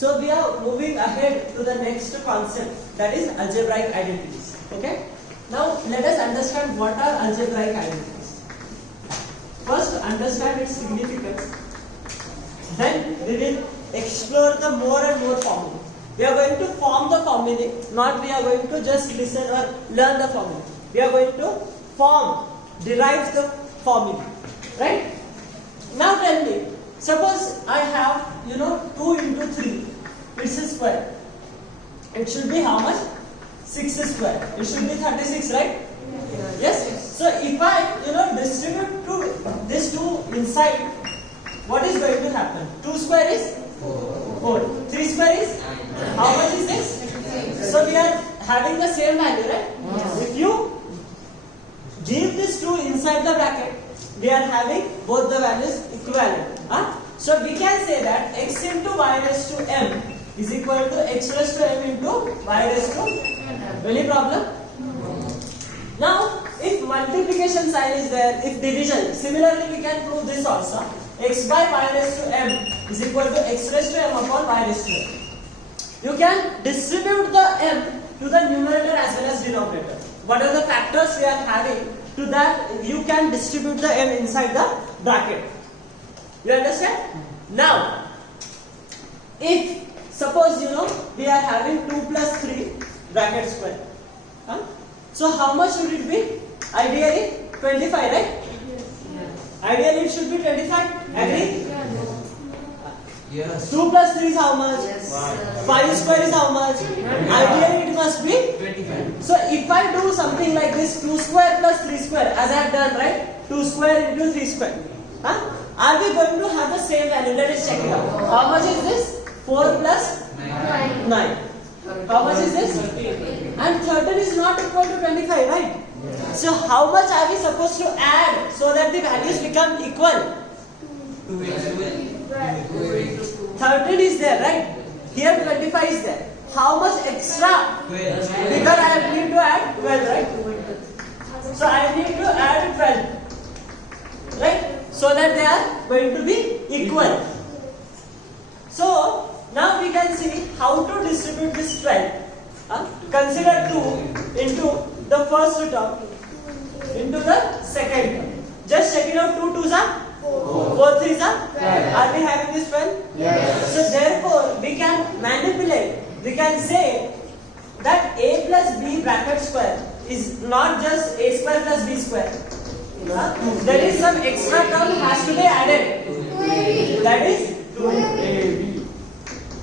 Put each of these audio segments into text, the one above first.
So we are moving ahead to the next concept, that is algebraic identities. Okay. Now let us understand what are algebraic identities. First, understand its significance. Then we will explore the more and more formulae. We are going to form the formulae, not we are going to just listen or learn the formulae. We are going to derive the formulae. Right? Now tell me, suppose I have 2 into 3, it's a square. It should be how much? 6 square. It should be 36, right? Yes? So if I distribute this 2 inside, what is going to happen? 2 square is 4. 3 square is? How much is this? So we are having the same value, right? If you give this 2 inside the bracket, we are having both the values equivalent. So we can say that x into y raised to m is equal to x raised to m into y raised to m. Any problem? Now, if multiplication sign is there, if division, similarly we can prove this also. X by y raised to m is equal to x raised to m upon y raised to m. You can distribute the m to the numerator as well as denominator. What are the factors we are having? To that you can distribute the m inside the bracket. You understand? Now, if suppose we are having 2 plus 3 bracket square. So how much should it be? Ideally 25, right? Ideally it should be 25. Agree? Yes. 2 plus 3 is how much? Yes. 5 square is how much? Ideally it must be 25. So if I do something like this, 2 square plus 3 square, as I have done, right? 2 square into 3 square. Are we going to have the same value? Let us check it out. How much is this? 4 plus 9. How much is this? 13. And 13 is not equal to 25, right? So how much are we supposed to add so that the values become equal? 13 is there, right? Here 25 is there. How much extra? 12. Because I need to add 12, right? So I need to add 12, right? So that they are going to be equal. So now we can see how to distribute this 12. Consider 2 into the first term into the second term. Just check it out. 2 2s are 4 3s are 12. Are we having this 12? Yes. So therefore we can manipulate. We can say that a plus b bracket square is not just a square plus b square. There is some extra term has to be added. That is 2ab.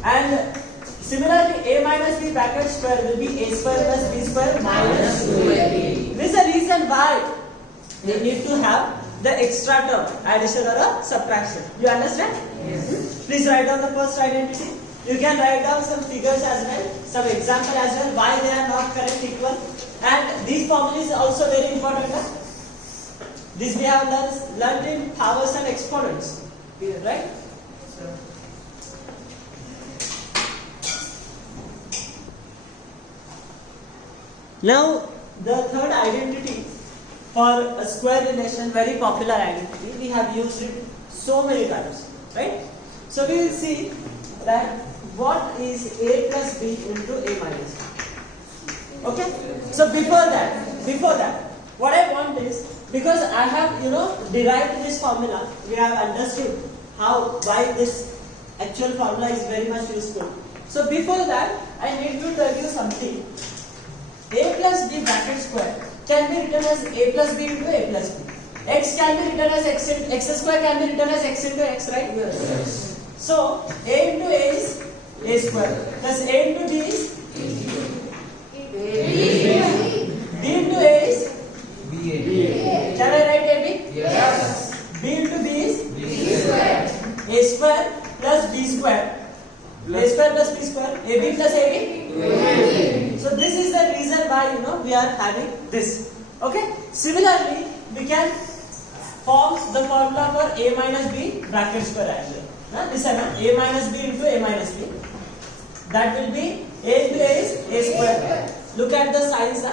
And similarly, a minus b bracket square will be a square plus b square minus 2ab. This is the reason why we need to have the extra term, addition or a subtraction. You understand? Yes. Please write down the first identity. You can write down some figures as well, some example as well, why they are not correct equal. And these formulas are also very important. This we have learned in powers and exponents. Right? Now, the third identity for a square relation, very popular identity, we have used it so many times, right? So we will see that what is a plus b into a minus b. Okay? So before that, what I want is, because I have derived this formula, we have understood why this actual formula is very much useful. So before that, I need to tell you something. A plus b bracket square can be written as a plus b into a plus b. X can be written as x square can be written as x into x, right? Yes. So a into a is a square plus a into b is b into a is BA. Can I write AB? Yes. B into B is B square. A square plus B square. A square plus B square. AB plus AB. So this is the reason why we are having this. Okay. Similarly, we can form the formula for A minus B bracket square as well. Listen, A minus B into A minus B. That will be A into A is A square. Look at the signs.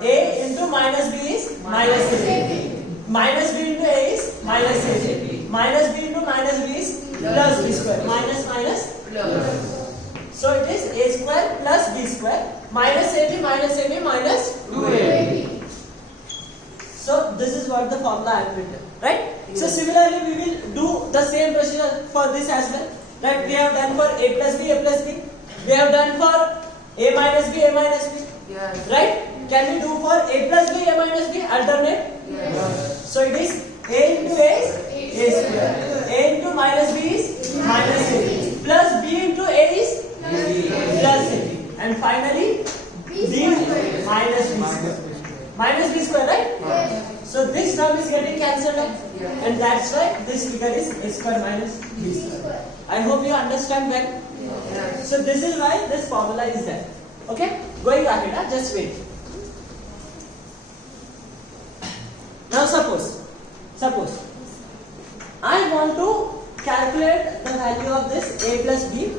A into minus B is minus A. Minus B into A is minus A. Minus B into minus B is plus B square. Minus minus Plus. So it is a square plus b square minus ab minus ab minus 2ab. So this is what the formula I have written, right? So similarly we will do the same procedure for this as well. Right? We have done for a plus b, a plus b. We have done for a minus b, a minus b. Yes. Right? Can we do for a plus b, a minus b? Alternate. Yes. So it is a into a is a square. A into minus b is minus a. Plus b into a is plus a. And finally b minus b square. Minus b square, right? Yes. So this term is getting cancelled out. Yes. And that's why this figure is a square minus b square. I hope you understand well. Yes. So this is why this formula is there. Okay? Going ahead, just wait. Now suppose I want to calculate the value of this a plus b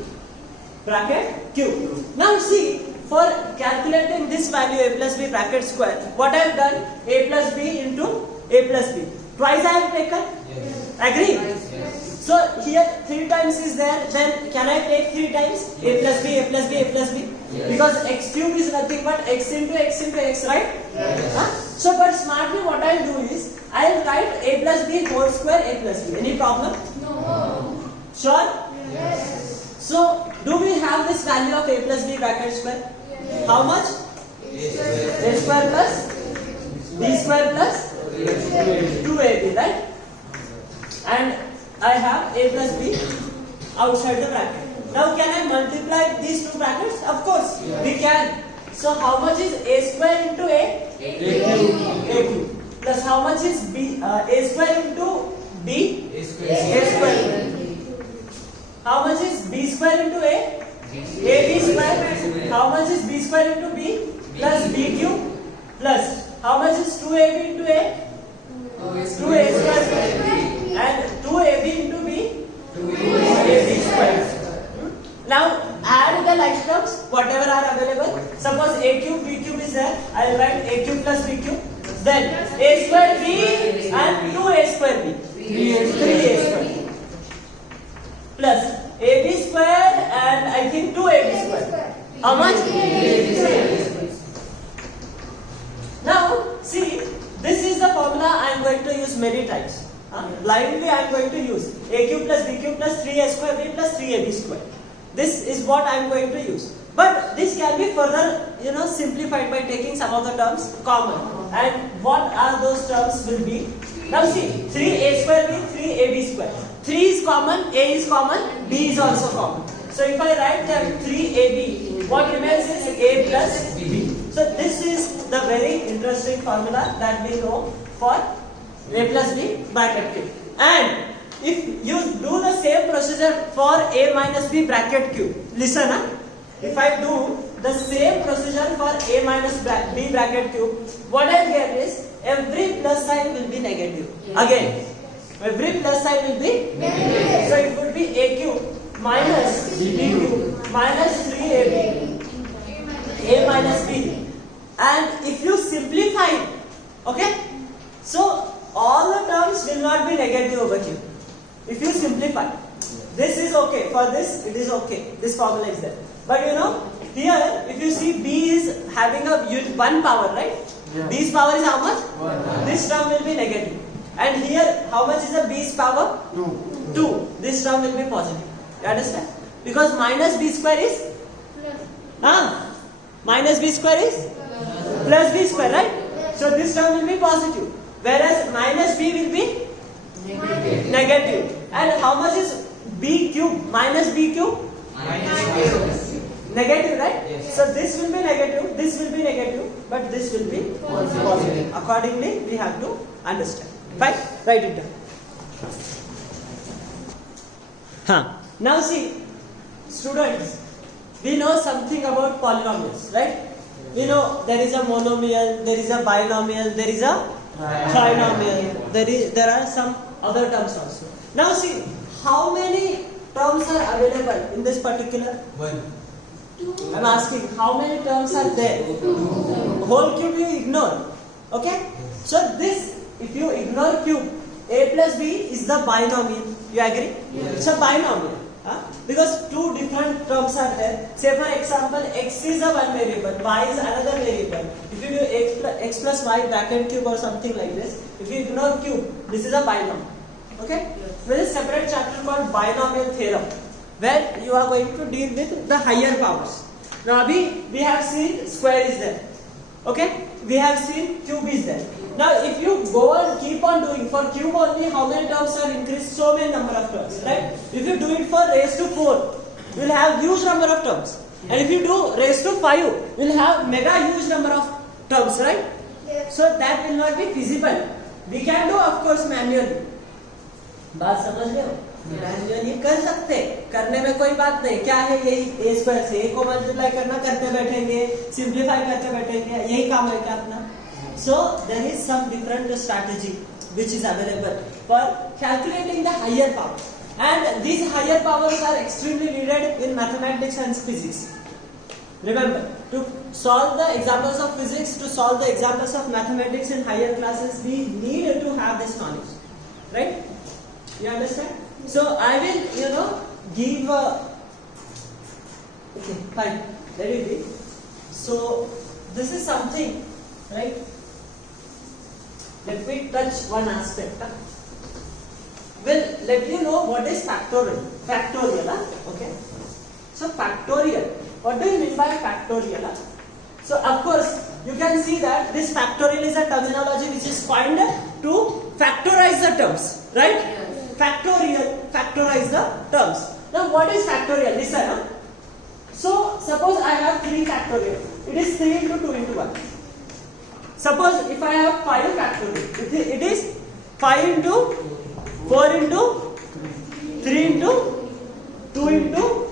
bracket q. Now see, for calculating this value a plus b bracket square, what I have done, a plus b into a plus b. Twice I have taken. Yes. Agree? Yes. So here 3 times is there, then can I take 3 times? A plus b, a plus b, a plus b? Yes. Because x cube is nothing but x into x into x, right? Yes. Huh? So but smartly what I will do is, I will write a plus b whole square a plus b. Any problem? No. Sure? Yes. So do we have this value of a plus b bracket square? Yes. How much? A square plus b square plus 2ab, right? And I have a plus b outside the bracket. Now can I multiply these two brackets? Of course, we can. So how much is a square into a? A cube. Plus how much is b? A square into b? A square. How much is b square into a? AB square. How much is b square into b? Plus b cube. Plus how much is 2ab into a? 2a square. And 2ab into b? 2ab square. Now add the like terms, whatever are available. Suppose a cube, b cube is there. I will write a cube plus b cube. Then a square b and 2a square b. 3a square. Plus ab square and I think 2ab square. How much? 3ab. Now see, this is the formula I am going to use many times. Blindly I am going to use a cube plus b cube plus 3a square b plus 3ab square. This is what I am going to use. But this can be further, simplified by taking some of the terms common. And what are those terms will be? Now see, 3a square b, 3ab square. 3 is common, a is common, b is also common. So if I write that 3ab, what remains is a plus b. So this is the very interesting formula that we know for a plus b bracket cube. And if you do the same procedure for a minus b bracket cube, listen, if I do the same procedure for a minus b bracket cube, what I get is every plus sign will be negative. Again, every plus sign will be negative. So it would be a cube minus b cube minus 3ab, a minus b. And if you simplify, okay, so all the terms will not be negative over here. If you simplify, this is okay. For this, it is okay. This formula is there. But here, if you see b is having a one power, right? Yeah. B's power is how much? 1. This term will be negative. And here, how much is the b's power? 2. This term will be positive. You understand? Because minus b square is? Minus b square is? Plus b square, right? So this term will be positive. Whereas minus b will be? Negative. And how much is b cube minus b cube? Negative, right? Yes. So this will be negative, this will be negative, but this will be positive. Accordingly, we have to understand. Fine? Write it down. Now see, students, we know something about polynomials, right? We know there is a monomial, there is a binomial, there is a trinomial, there are some other terms also. Now see, how many terms are available in this particular? 1. I am asking, how many terms are there? Whole cube you ignore. Okay? So this, if you ignore cube, a plus b is the binomial. You agree? Yes. It's a binomial. Because two different terms are there. Say for example, x is a one variable, y is another variable. If you do x plus y bracket cube or something like this, if you ignore cube, this is a binom. Okay? There is a separate chapter called binomial theorem, where you are going to deal with the higher powers. Now we have seen square is there. Okay? We have seen cube is there. Now if you go and keep on doing for cube only, how many terms are increased? So many number of terms, right? If you do it for raised to 4, you will have huge number of terms. And if you do raised to 5, you will have mega huge number of terms, right? So that will not be feasible. We can do of course manually. बात समझ रहे हो? Manually कर सकते, करने में कोई बात नहीं. क्या है, यही a स्क्वायर से a को मल्टीप्लाई करना, करते बैठेंगे, सिंप्लीफाई करते बैठेंगे, यही काम है क्या अपना? So there is some different strategy which is available for calculating the higher power, and these higher powers are extremely needed in mathematics and physics. Remember, to solve the examples of physics, to solve the examples of mathematics in higher classes, we need to have this knowledge, right? You understand? So I will, give. Okay, fine. Let it be. So this is something, right? Let me touch one aspect. Well, let you know what is factorial. Factorial, okay? So factorial. What do you mean by factorial? So of course, you can see that this factorial is a terminology which is coined to factorize the terms, right? Factorial, factorize the terms. Now what is factorial? Listen. So suppose I have 3 factorial. It is 3 into 2 into 1. Suppose if I have 5 factorial, it is 5 into 4 into 3 into 2 into.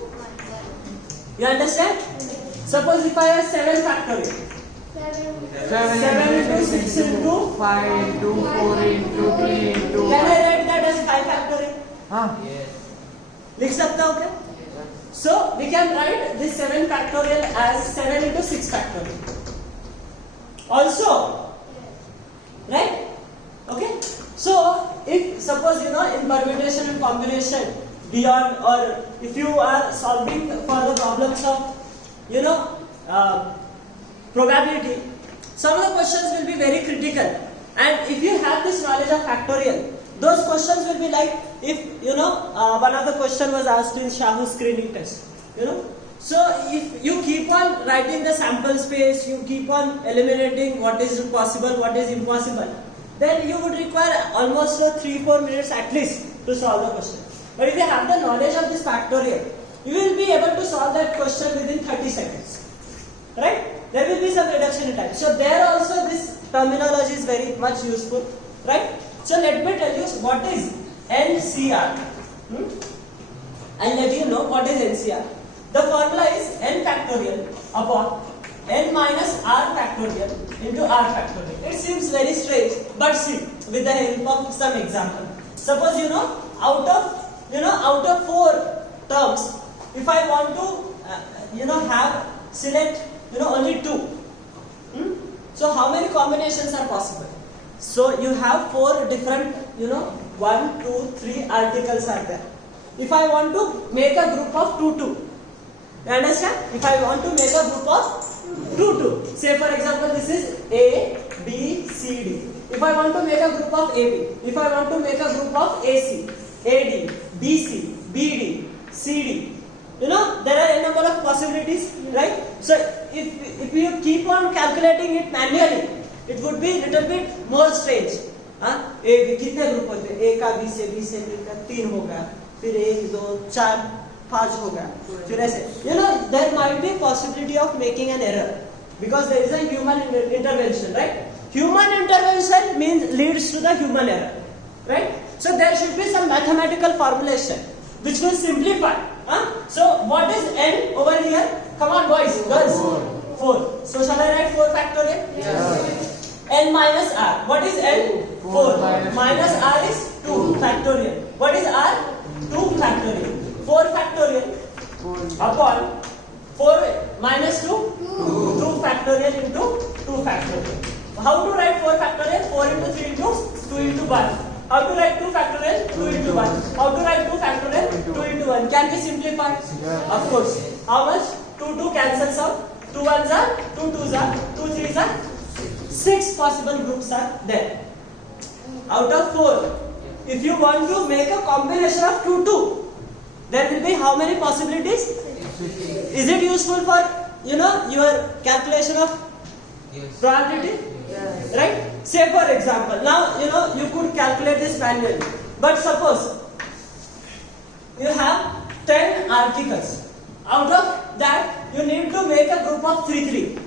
You understand? Suppose if I have 7 factorial, 7 into 6 into 5 into 4 into 3 into. Can I write that as 5 factorial? हाँ. लिख सकता हो क्या? So we can write this 7 factorial as 7 into 6 factorial. Also, right? Okay. So if suppose in permutation and combination beyond, or if you are solving for the problems of probability, some of the questions will be very critical, and if you have this knowledge of factorial, those questions will be like, if one of the question was asked in Shahu screening test, so if you keep on writing the sample space, you keep on eliminating what is possible, what is impossible, then you would require almost 3-4 minutes at least to solve the question. But if you have the knowledge of this factorial, you will be able to solve that question within 30 seconds, right? There will be some reduction in time. So there also this terminology is very much useful, right? So let me tell you what is NCR. And let you know what is NCR. The formula is n factorial upon n minus r factorial into r factorial. It seems very strange, but see, with the help of some example. Suppose out of 4 terms, if I want to have select only 2. So how many combinations are possible? So you have 4 different 1, 2, 3 articles are there. If I want to make a group of 2, 2. You understand? If I want to make a group of 2, 2. Say for example, this is A, B, C, D. If I want to make a group of AB, if I want to make a group of AC, AD, BC, BD, CD, there are a number of possibilities, right? So if you keep on calculating it manually, it would be little bit more strange. A कितने group होते हैं? A का B से मिलकर 3 हो गया, फिर 1, 2, 4, 5 हो गया, फिर ऐसे. There might be possibility of making an error because there is a human intervention, right? Human intervention leads to the human error, right? So there should be some mathematical formulation which will simplify. So what is n over here? Come on, boys, girls. 4. So shall I write 4 factorial? Yes. N minus r. What is n? 4. Minus r is 2 factorial. What is r? 2 factorial. 4 factorial upon 4 minus 2? 2 factorial into 2 factorial. How to write 4 factorial? 4 into 3 into 2 into 1. How to write 2 factorial? 2 into 1. How to write 2 factorial? 2 into 1. Can we simplify? Of course. How much? 2 cancels out. 2 1s are 2 2s are 2 3s are 6 possible groups are there. Out of 4, if you want to make a combination of 2 2, there will be how many possibilities? Is it useful for your calculation of probability? Yes. Right? Say for example, now you could calculate this manually, but suppose you have 10 articles. Out of that, you need to make a group of 3 3.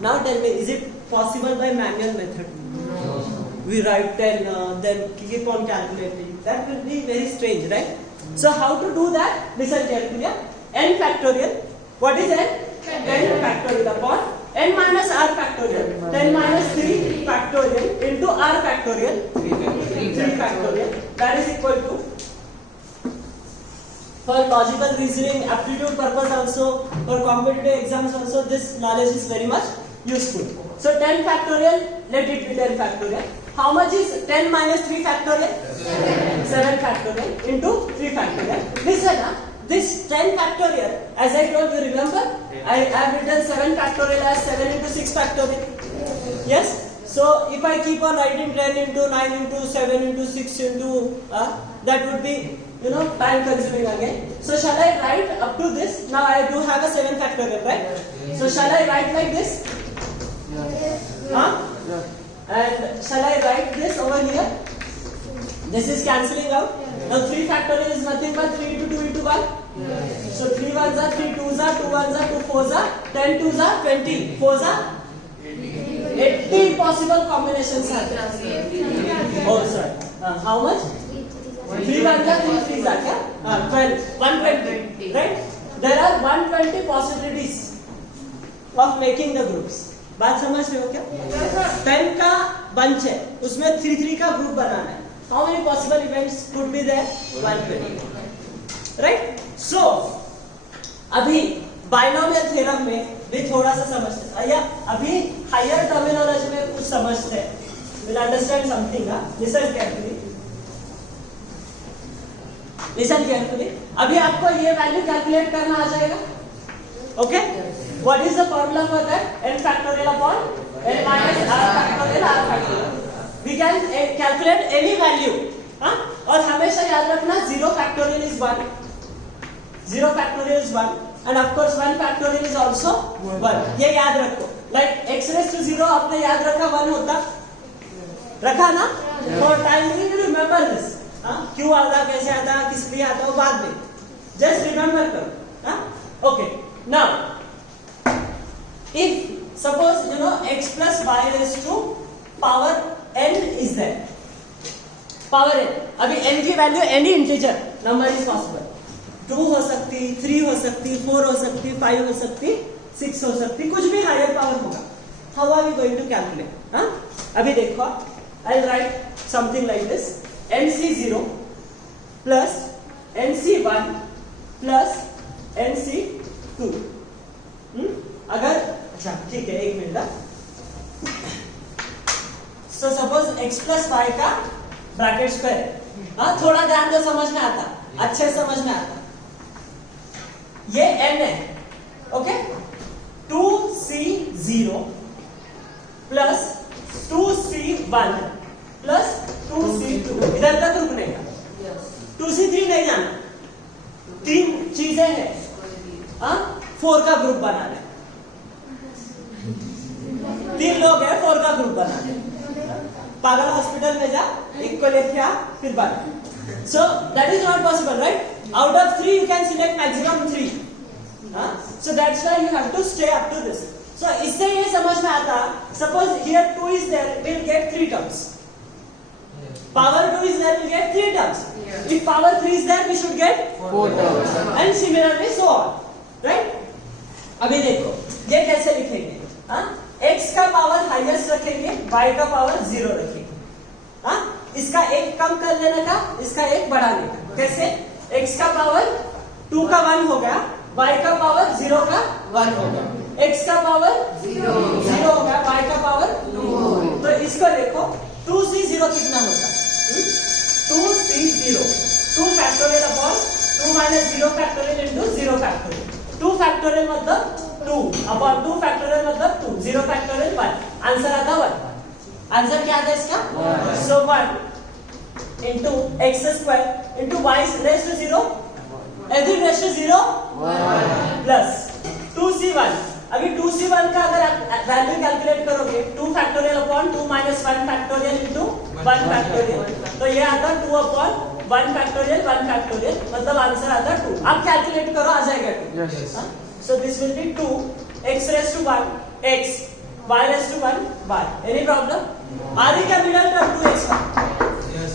Now tell me, is it possible by manual method? We write 10, then keep on calculating. That will be very strange, right? So how to do that? Listen carefully. N factorial. What is n? 10 factorial upon n minus r factorial. 10 minus 3 factorial into r factorial. 3 factorial. That is equal to, for logical reasoning, aptitude purpose also, for competitive exams also, this knowledge is very much useful. So 10 factorial, let it be 10 factorial. How much is 10 minus 3 factorial? 7 factorial into 3 factorial. Listen, this 10 factorial, as I told you, remember? I have written 7 factorial as 7 into 6 factorial. Yes? So if I keep on writing 10 into 9 into 7 into 6 into, that would be, time consuming again. So shall I write up to this? Now I do have a 7 factorial, right? So shall I write like this? And shall I write this over here? This is cancelling out. Now 3 factorial is nothing but 3 into 2 into 1. So 3 1s are 3 2s are 2 1s are 2 4s are 10 2s are 20 4s are 80 possible combinations are there. Oh sorry. How much? 3 1s are 3 3s are 12 120, right? There are 120 possibilities of making the groups. बात समझ रहे हो क्या? 10 का bunch है, उसमें 3 3 का group बनाना है. How many possible events could be there? 120. Right? So, अभी बाइनोमियल थ्योरम में भी थोड़ा सा समझते हैं. या अभी हायर टर्मिनोलॉजी में कुछ समझते हैं. We'll understand something. Listen carefully. Listen carefully. अभी आपको ये वैल्यू कैलकुलेट करना आ जाएगा. Okay? What is the formula for that? N factorial upon n minus r factorial r factorial. We can calculate any value. और हमेशा याद रखना 0 factorial is 1. 0 factorial is 1. And of course 1 factorial is also 1. ये याद रखो. Like x raised to 0 आपने याद रखा 1 होता. रखा ना? For time being you remember this. क्यों आता, कैसे आता, किस लिए आता वो बाद में. Just remember करो. Okay. Now, if suppose x plus y raised to power n is there. Power n. अभी n की value any integer number is possible. 2 हो सकती, 3 हो सकती, 4 हो सकती, 5 हो सकती, 6 हो सकती, कुछ भी हायर पावर होगा. How are we going to calculate? अभी देखो, I'll write something like this. nc0 plus nc1 plus nc2. अगर अच्छा ठीक है, एक minute. So suppose x plus y का ब्रैकेट स्क्वायर. थोड़ा ध्यान दो, समझ में आता, अच्छे समझ में आता. ये n है, okay. 2c0 plus 2c1 plus 2c2. इधर तक रुकने का. 2c3 नहीं जाना. 3 चीजें हैं. 4 का ग्रुप बनाना है. 3 लोग हैं, 4 का ग्रुप बनाना है. पागल हॉस्पिटल में जा, एक को लेके आ, फिर बना. So that is not possible, right? Out of 3 you can select maximum 3. So that's why you have to stay up to this. So इससे ये समझ में आता, suppose here 2 is there, we'll get 3 terms. Power 2 is there, we'll get 3 terms. If power 3 is there, we should get 4 terms. And similarly so on, right? अभी देखो ये कैसे लिखेंगे. x का पावर हाईएस्ट रखेंगे, y का पावर 0 रखेंगे. इसका एक कम कर लेने का, इसका एक बढ़ाने का. कैसे? x का पावर 2 का 1 हो गया, y का पावर 0 का 1 हो गया. x का पावर 0 हो गया, y का पावर 2. तो इसको देखो 2 से 0 कितना होता है? 2c0 2 factorial upon 2 minus 0 factorial into 0 factorial 2 factorial मतलब 2 upon 2 factorial मतलब 2 0 factorial 1 आंसर आता 1 आंसर क्या आता है इसका so 1 into x square into y raised to 0 everything raised to 0 plus 2c1 अभी 2c1 का अगर वैल्यू कैलकुलेट करोगे 2 factorial upon 2 minus 1 factorial into 1 factorial तो ये आता 2 अपॉन 1 फैक्टोरियल मतलब आंसर आता 2 आप कैलकुलेट करो आ जाएगा 2 so this will be 2 x raised to 1 x y raised to 1 y any problem आ रही क्या middle term 2x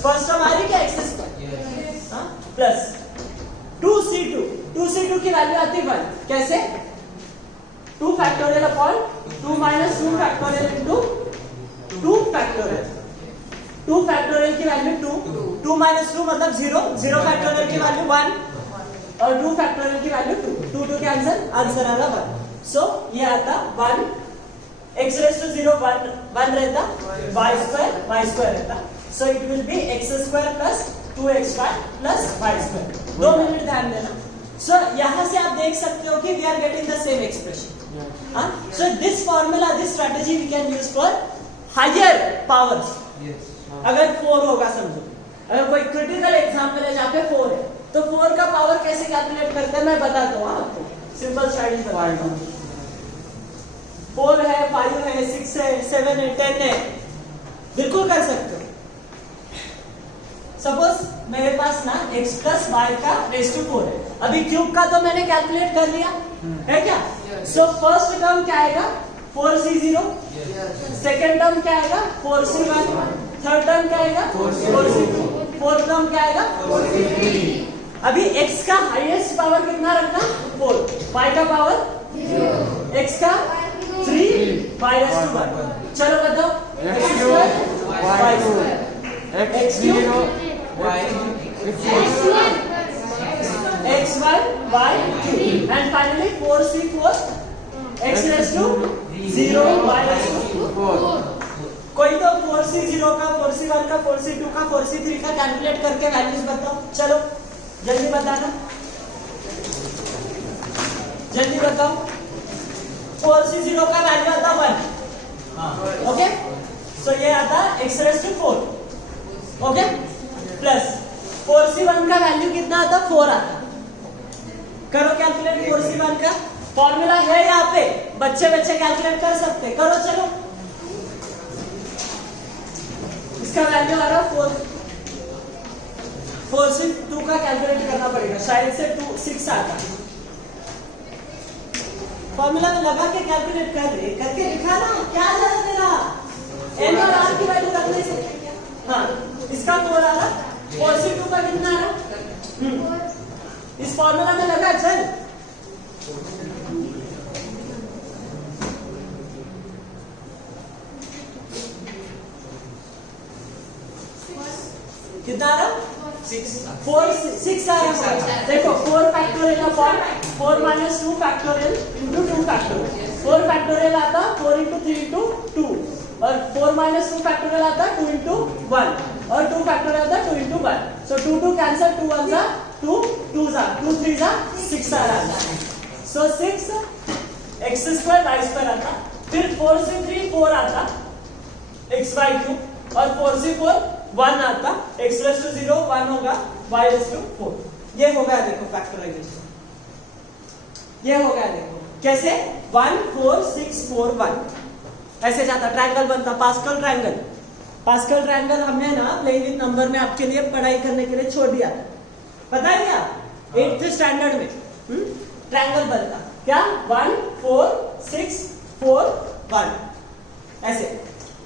first term आ रही क्या x स्क्वायर प्लस 2c2 की वैल्यू आती 1 कैसे 2 factorial upon 2 minus 2 factorial into 2 factorial 2 factorial की वैल्यू 2 minus 2 मतलब 0 factorial की वैल्यू 1 और 2 factorial की वैल्यू 2 के आंसर आ रहा 1 सो ये आता 1 x raised to 0 1 रहता y square रहता so it will be x square plus 2xy plus y square 2 minute ध्यान देना सो यहाँ से आप देख सकते हो कि we are getting the same expression so this formula this strategy we can use for higher powers अगर 4 होगा समझो अगर कोई क्रिटिकल एग्जाम्पल है जहाँ पे 4 है तो 4 का पावर कैसे कैलकुलेट करते हैं मैं बताता हूँ आपको सिंपल स्ट्रेटजी बताता हूँ 4 है 5 है 6 है 7 है 10 है बिल्कुल कर सकते हो सपोज मेरे पास ना x plus y का रेज टू 4 है अभी क्यूब का तो मैंने कैलकुलेट कर लिया है क्या सो फर्स्ट टर्म क्या आएगा 4c0 सेकेंड टर्म क्या आएगा 4c1 थर्ड टर्म क्या आएगा 4c2 फोर्थ टर्म क्या आएगा 4c3 अभी x का हाईएस्ट पावर कितना रखना 4 y का पावर 0 x का 3 y raised to 1 चलो बताओ x2 x0 x1 y3 and finally 4c4 x raised to 0 y raised to 4 कोई तो 4c0 का 4c1 का 4c2 का 4c3 का कैलकुलेट करके वैल्यूज बताओ चलो जल्दी बताना जल्दी बताओ 4c0 का वैल्यू आता 1 ओके सो ये आता x raised to 4 okay plus 4c1 का वैल्यू कितना आता 4 आता करो कैलकुलेट 4c1 का फॉर्मूला है यहाँ पे बच्चे कैलकुलेट कर सकते करो चलो इसका वैल्यू आ रहा 4c2 का कैलकुलेट करना पड़ेगा शायद से 6 आता फॉर्मूला में लगा के कैलकुलेट करके दिखा ना क्या ज्यादा तेरा n और r की वैल्यू रखने से हाँ इसका 4 आ रहा 4c2 का कितना आ रहा इस फॉर्मूला में लगा चल कितना आ रहा 6 आ रहा देखो 4 factorial upon 4 minus 2 factorial into 2 factorial 4 factorial आता 4 into 3 into 2 और 4 minus 2 फैक्टोरियल आता 2 into 1 और 2 फैक्टोरियल आता 2 into 1 so 2 cancel 2 1s are 2 2s are 2 3s are 6 आ रहा so 6 x square y square आता फिर 4c3 4 आता x by cube और 4c4 1 आता x raised to 0 1 होगा y raised to 4 ये हो गया देखो फैक्टराइजेशन ये हो गया देखो कैसे 1 4 6 4 1 ऐसे जाता ट्रायंगल बनता पास्कल ट्रायंगल हमने ना प्लेइंग विद नंबर में आपके लिए पढ़ाई करने के लिए छोड़ दिया पता है क्या 8th स्टैंडर्ड में ट्रायंगल बनता क्या 1 4 6 4 1 ऐसे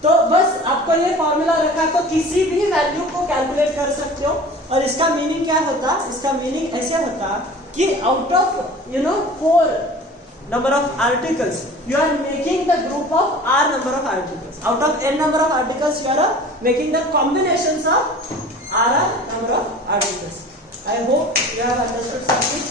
तो बस आपको ये फॉर्मूला रखा तो किसी भी वैल्यू को कैलकुलेट कर सकते हो और इसका मीनिंग क्या होता इसका मीनिंग ऐसे होता कि out of 4 number of articles you are making the group of r number of articles out of n number of articles you are making the combinations of r number of articles I hope you have understood something.